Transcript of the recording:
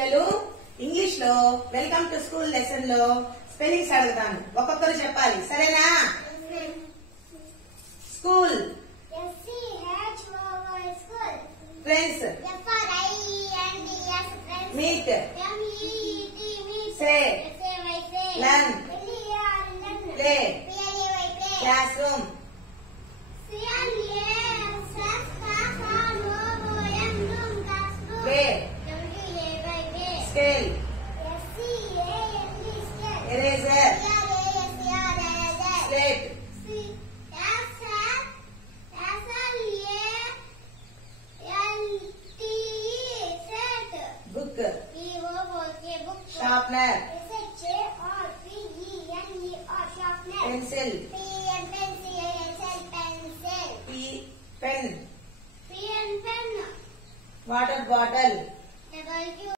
పిల్లలు ఇంగ్లీష్ లో welcome to school lesson లో స్పెల్లింగ్స్ అడుగుతాను, ఒక్కొక్కరు చెప్పాలి, సరేనా? School, friends, meet, say, learn, play, classroom, scale, eraser, slate, book, sharpener, pencil, pen, water bottle,